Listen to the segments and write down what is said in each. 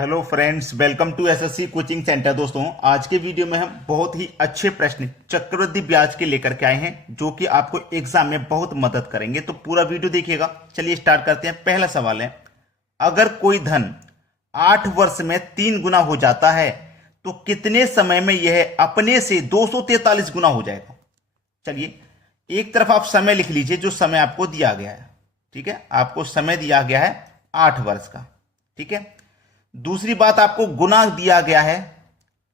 Hello friends, welcome to SSC coaching centre. दोस्तों, आज के वीडियो में हम बहुत ही अच्छे प्रश्न चक्रवृद्धि ब्याज के लेकर के आए हैं जो कि आपको एग्जाम में बहुत मदद करेंगे। तो पूरा वीडियो देखिएगा। चलिए स्टार्ट करते हैं। पहला सवाल है, अगर कोई धन 8 वर्ष में 3 गुना हो जाता है तो कितने समय में यह अपने से 243 गुना हो जाएगा। चलिए, एक तरफ आप समय लिख लीजिए जो समय आपको दिया गया है। ठीक है, आपको समय दिया गया है 8 वर्ष का। ठीक है, दूसरी बात, आपको गुना दिया गया है।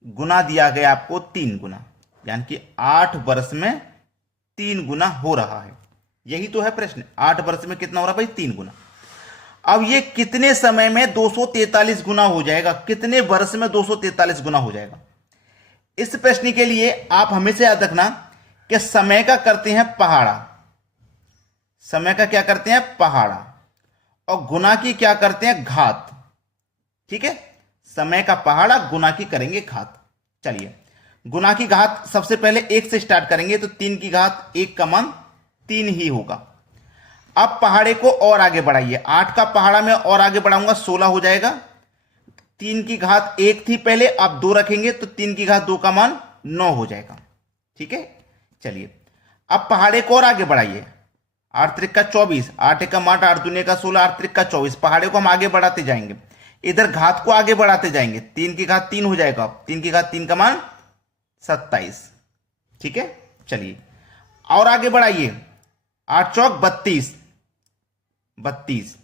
गुना दिया गया आपको 3 गुना, यानी कि 8 वर्ष में 3 गुना हो रहा है। यही तो है प्रश्न, 8 वर्ष में कितना हो रहा है भाई? 3 गुना। अब ये कितने समय में 243 गुना हो जाएगा? कितने वर्ष में 243 गुना हो जाएगा? इस प्रश्न के लिए आप हमेशा याद रखना कि समय का करते हैं पहाड़ा। समय का क्या करते हैं? पहाड़ा। और गुना की क्या करते हैं? घात। ठीक है, समय का पहाड़ा, गुना की करेंगे घात। चलिए, गुना की घात सबसे पहले 1 से स्टार्ट करेंगे तो 3 की घात 1 का मान 3 ही होगा। अब पहाड़े को और आगे बढ़ाइए। 8 का पहाड़ा में और आगे बढ़ाऊंगा 16 हो जाएगा। 3 की घात 1 थी पहले, अब 2 रखेंगे तो 3 की घात 2 का मान 9 हो जाएगा। ठीक है, चलिए अब पहाड़े को और आगे बढ़ाइए। 8 त्रिक का 24, 8 एकम 8, 8 दूने का 16, 8 त्रिक का 24। पहाड़े को हम आगे बढ़ाते जाएंगे, इधर घात को आगे बढ़ाते जाएंगे। 3 की घात 3 हो जाएगा। 3 की घात 3 का मान 27। ठीक है, चलिए और आगे बढ़ाइए। 8 चौक 32, 32।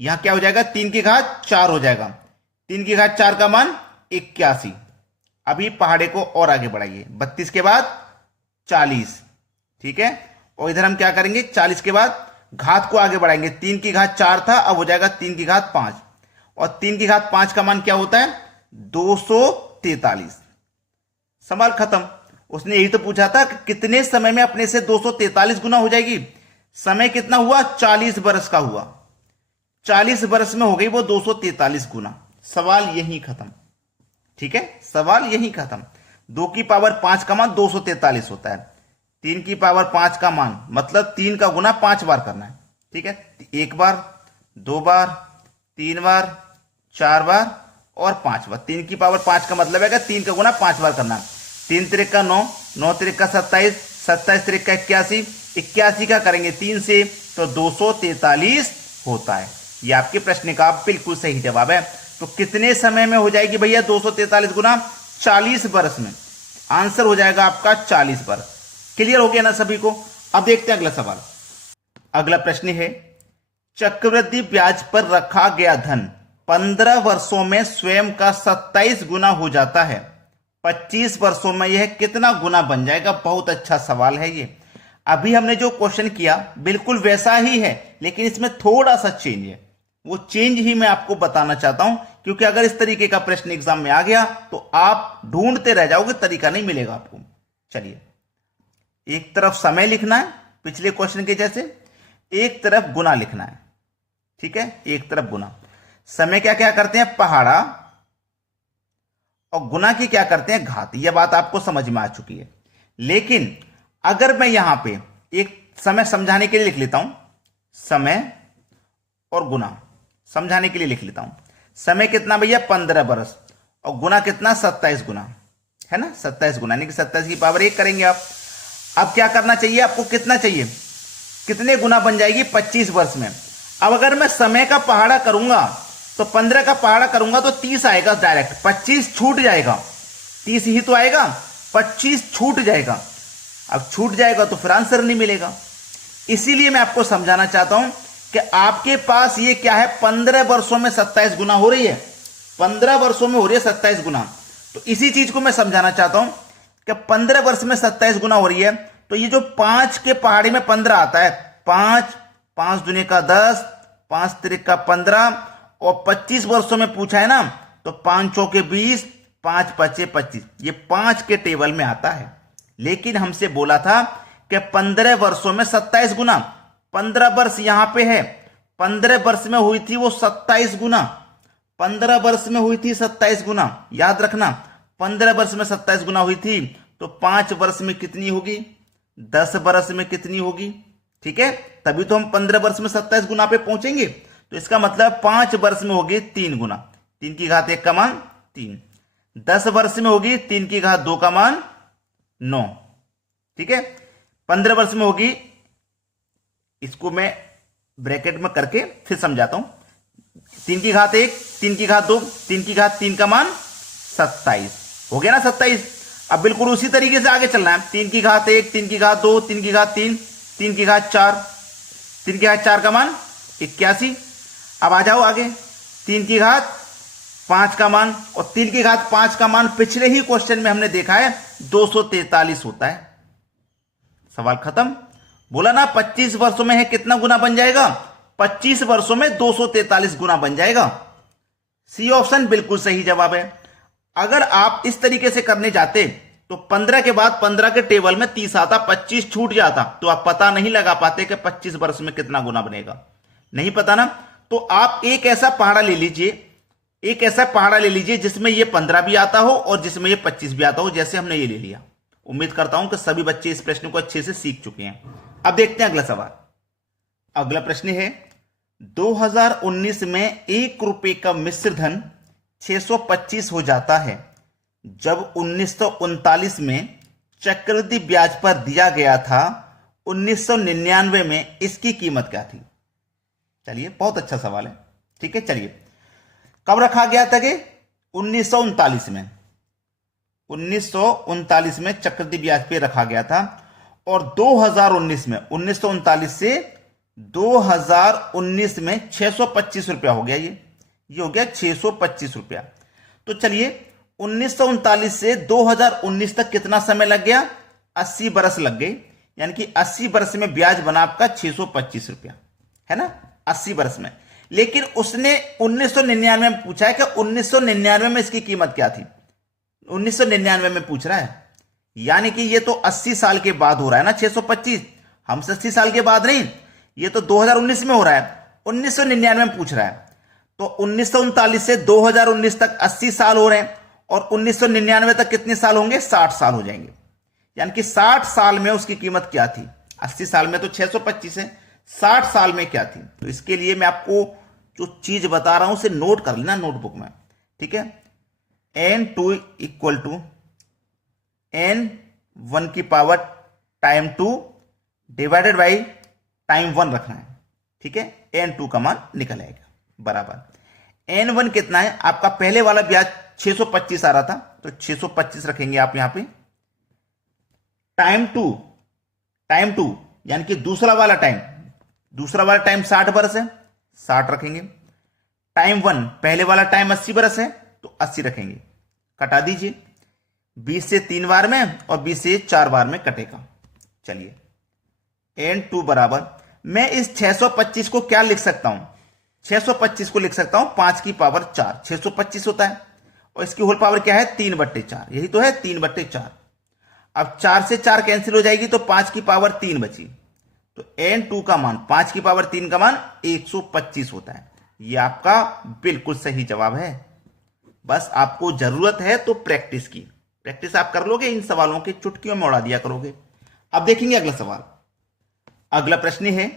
यहां क्या हो जाएगा? 3 की घात 4 हो जाएगा। 3 की घात 4 का मान 81। अभी पहाड़े को और आगे बढ़ाइए। 32 के बाद 40। ठीक है, और इधर हम क्या करेंगे? 40 के बाद घात को आगे बढ़ाएंगे। 3 की घात 4 था, अब हो जाएगा 3 की घात 5। और 3 की घात 5 का मान क्या होता है? 243। सवाल खत्म। उसने यही तो पूछा था कि कितने समय में अपने से 243 गुना हो जाएगी। समय कितना हुआ? 40 वर्ष का हुआ। 40 वर्ष में हो गई वो 243 गुना। सवाल यही खत्म। ठीक है, सवाल यही खत्म। 2 की पावर 5 का मान 243 होता है। 3 की पावर 5 का मान मतलब 3 का गुना 5 बार करना है। ठीक है, 1 बार, 2 बार, 3 बार, 4 बार और 5 बार। 3 की पावर 5 का मतलब है कि 3 का गुना 5 बार करना। 3 त्रिक का 9, 9 त्रिक का 27, 27 त्रिक का 81, 81 का करेंगे 3 से तो 243 होता है। ये आपके प्रश्न का बिल्कुल सही जवाब है। तो कितने समय में हो जाएगी भैया 243 गुना? 40 वर्ष में। आंसर हो जाएगा आपका 40 वर्ष। क्लियर हो गया ना सभी को? अब देखते हैं अगला सवाल। अगला प्रश्न है, चक्रवृद्धि ब्याज पर रखा गया धन 15 वर्षों में स्वयं का 27 गुना हो जाता है। 25 वर्षों में यह कितना गुना बन जाएगा? बहुत अच्छा सवाल है ये। अभी हमने जो क्वेश्चन किया बिल्कुल वैसा ही है, लेकिन इसमें थोड़ा सा चेंज है। वो चेंज ही मैं आपको बताना चाहता हूं, क्योंकि अगर इस तरीके का प्रश्न एग्जाम में आ गया तो आप ढूंढते रह जाओगे, तरीका नहीं मिलेगा आपको। चलिए, एक तरफ समय लिखना है पिछले क्वेश्चन के जैसे, एक तरफ गुना लिखना है। ठीक है, एक तरफ गुना। समय क्या क्या करते हैं? पहाड़ा। और गुना की क्या करते हैं? घात। यह बात आपको समझ में आ चुकी है। लेकिन अगर मैं यहां पे एक समय समझाने के लिए लिख लेता हूं, समय और गुना समझाने के लिए लिख लेता हूं। समय कितना भैया? 15 वर्ष। और गुना कितना? 27 गुना, है ना? 27 गुना, यानी कि 27 की पावर 1 करेंगे आप। अब क्या करना चाहिए आपको? कितना चाहिए? कितने गुना बन जाएगी? 25 वर्ष में। अब अगर मैं समय का पहाड़ा करूंगा तो 15 का पहाड़ा करूंगा तो 30 आएगा डायरेक्ट। 25 छूट जाएगा, 30 ही तो आएगा, 25 छूट जाएगा। अब छूट जाएगा तो फिर आंसर नहीं मिलेगा। इसीलिए मैं आपको समझाना चाहता हूं कि आपके पास ये क्या है? 15 वर्षों में 27 गुना हो रही है। 15 वर्षों में हो रही है 27 गुना। तो इसी चीज को मैं समझाना चाहता हूं कि 15 वर्ष में 27 गुना हो रही है। तो ये जो 5 के पहाड़ी में 15 आता है, 5, 5 दूने का 10, 5 त्रिक का 15, और 25 वर्षों में पूछा है ना, तो 5 चौके 20, 5 पचे 25, ये 5 के टेबल में आता है। लेकिन हमसे बोला था कि 15 वर्षों में 27 गुना। 15 वर्ष यहां पे है, 15 वर्ष में हुई थी वो 27 गुना। 15 वर्ष में हुई थी 27 गुना, याद रखना। 15 वर्ष में 27 गुना हुई थी तो 5 वर्ष में कितनी होगी? 10 वर्ष में कितनी होगी? ठीक है, तभी तो हम 15 वर्ष में 27 गुना पे पहुंचेंगे। तो इसका मतलब 5 वर्ष में होगी 3 गुना। 3 की घात 1 का मान 3। 10 वर्ष में होगी 3 की घात 2 का मान 9। ठीक है, 15 वर्ष में होगी, इसको मैं ब्रैकेट में करके फिर समझाता हूं। 3 की घात 1, 3 की घात 2, 3 की घात 3 का मान 27 हो गया ना 27। अब बिल्कुल उसी तरीके से आगे चलना है। 3 की घात 1, 3 की घात 2, 3 की घात 3, 3 की घात 4, 3 की घात 4 का मान 81। अब आ जाओ आगे, 3 की घात 5 का मान, और 3 की घात 5 का मान पिछले ही क्वेश्चन में हमने देखा है 243 होता है। सवाल खत्म। बोला ना 25 वर्षों में है कितना गुना बन जाएगा, 25 वर्षों में 243 गुना बन जाएगा। सी ऑप्शन बिल्कुल सही जवाब है। अगर आप इस तरीके से करने जाते तो 15 के बाद 15 के टेबल में 30 आता, 25 छूट जाता, तो आप पता नहीं लगा पाते कि 25 वर्ष में कितना गुना बनेगा। नहीं पता ना, तो आप एक ऐसा पहाड़ा ले लीजिए, जिसमें ये 15 भी आता हो और जिसमें ये 25 भी आता हो, जैसे हमने ये ले लिया। उम्मीद करता हूं कि सभी बच्चे इस प्रश्न को अच्छे से सीख चुके हैं। अब देखते हैं अगला सवाल। अगला प्रश्न है, 2019 में 1 रुपए का मिश्र धन 625 हो जाता है जब 1939 में चक्रवृद्धि ब्याज पर दिया गया था। 1999 में इसकी कीमत क्या थी? चलिए, बहुत अच्छा सवाल है। ठीक है, चलिए, कब रखा गया था कि 1939 में, 1939 में चक्रवृद्धि ब्याज पे रखा गया था, और 2019 में, 1939 से 2019 में 625 रुपया हो गया। ये हो गया 625 रुपया। तो चलिए, 1939 से 2019 तक कितना समय लग गया? 80 बरस लग गए। यानी कि 80 बरस में ब्याज बना आपका 625 रुपया, है ना, 80 बरस में। लेकिन उसने 1999 में पूछा है कि 1999 में इसकी कीमत क्या थी। 1999 में पूछ रहा है, यानी कि ये तो 80 साल के बाद हो रहा है ना 625। हमसे 80 साल के बाद नहीं, ये तो 2019 में हो रहा है, 1999 में पूछ रहा है। तो 1939 से 2019 तक 80 साल हो रहे हैं, और 1999 तक कितने साल होंगे? 60 साल हो जाएंगे। यानी कि 60 साल में उसकी कीमत क्या थी? 80 साल में तो 625 है, 60 साल में क्या थी? तो इसके लिए मैं आपको जो चीज बता रहा हूं उसे नोट कर लेना नोटबुक में। ठीक है, n2 इक्वल टू n1 की power time 2 divided by time 1 रखना है। ठीक है, n2 का मान निकल आएगा बराबर। n1 कितना है आपका? पहले वाला ब्याज 625 आ रहा था, तो 625 रखेंगे आप यहां पे। टाइम 2 यानी कि दूसरा वाला टाइम 60 बरस है, 60 रखेंगे। टाइम 1 पहले वाला टाइम 80 बरस है, तो 80 रखेंगे। कटा दीजिए, 20 से 3 बार में और 20 से 4 बार में कटेगा। चलिए, n2 बराबर, मैं इस 625 को क्या लिख सकता हूं? 625 को लिख सकता हूं 5 की पावर 4, 625 होता है, और इसकी होल पावर क्या है? 3/4, यही तो है 3/4। अब 4 से 4 कैंसिल हो जाएगी, तो 5 की पावर 3 बची। तो n2 का मान 5 की पावर 3 का मान 125 होता है। यह आपका बिल्कुल सही जवाब है। बस आपको जरूरत है तो प्रैक्टिस आप कर लोगे, इन सवालों के चुटकियों में उड़ा दिया करोगे। अब देखेंगे अगला सवाल। अगला प्रश्न है,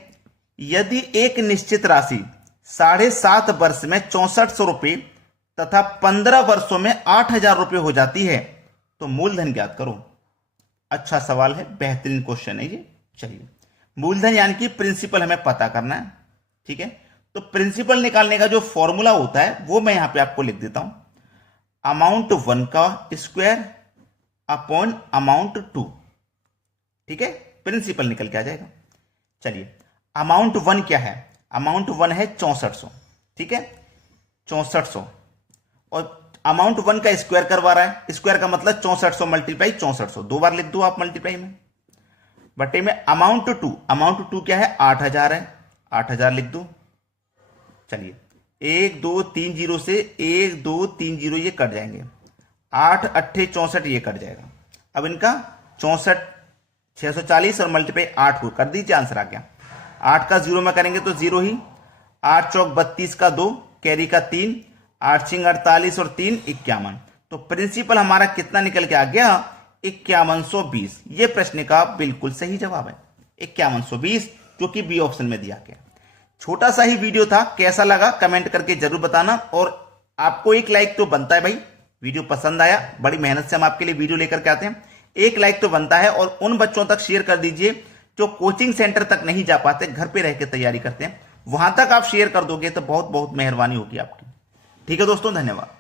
यदि एक निश्चित राशि 7.5 वर्ष में 6400 रुपए तथा 15 वर्षों में 8000 रुपए हो जाती है, तो मूलधन ज्ञात करो। अच्छा सवाल है, बेहतरीन क्वेश्चन है ये। चलिए, मूलधन यानी कि प्रिंसिपल हमें पता करना है। ठीक है, तो प्रिंसिपल निकालने का जो फॉर्मूला होता है वो मैं यहां पे आपको लिख देता हूं। अमाउंट 1 का स्क्वायर अपॉन अमाउंट 2। ठीक है, प्रिंसिपल निकल के आ जाएगा। चलिए, अमाउंट 1 क्या है? अमाउंट 1 है 6400। ठीक है, 6400, और अमाउंट 1 का स्क्वायर करवा रहा है। स्क्वायर का मतलब 6400 मल्टीप्लाई 6400, 2 बार लिख दो आप मल्टीप्लाई में, बटे में अमाउंट 2 क्या है? 8000 है, 8000 लिख दो। चलिए, 1 2 3 0 से 1 2 3 0 ये कट जाएंगे, 8 8 64 ये कट जाएगा। अब इनका 64 640 और मल्टीप्लाई 8 को कर दीजिए, आंसर आ गया। 8 का 0 में करेंगे तो 0 ही, 8 चौक 32 का 2, कैरी का 3, 8 छिंग 48 और 3 51। तो प्रिंसिपल हमारा कितना निकल के आ गया? 5120। ये प्रश्न का बिल्कुल सही जवाब है, 5120, जो कि बी ऑप्शन में दिया गया। छोटा सा ही वीडियो था, कैसा लगा कमेंट करके जरूर बताना, और आपको एक लाइक तो बनता है भाई, वीडियो पसंद आया, बड़ी मेहनत से हम आपके लिए वीडियो लेकर के आते हैं, एक लाइक तो बनता है। और उन बच्चों तक शेयर कर दीजिए जो कोचिंग सेंटर तक नहीं जा पाते, घर पे रह के तैयारी करते हैं, वहां तक आप शेयर कर दोगे तो बहुत बहुत मेहरबानी होगी आपकी। ठीक है दोस्तों, धन्यवाद।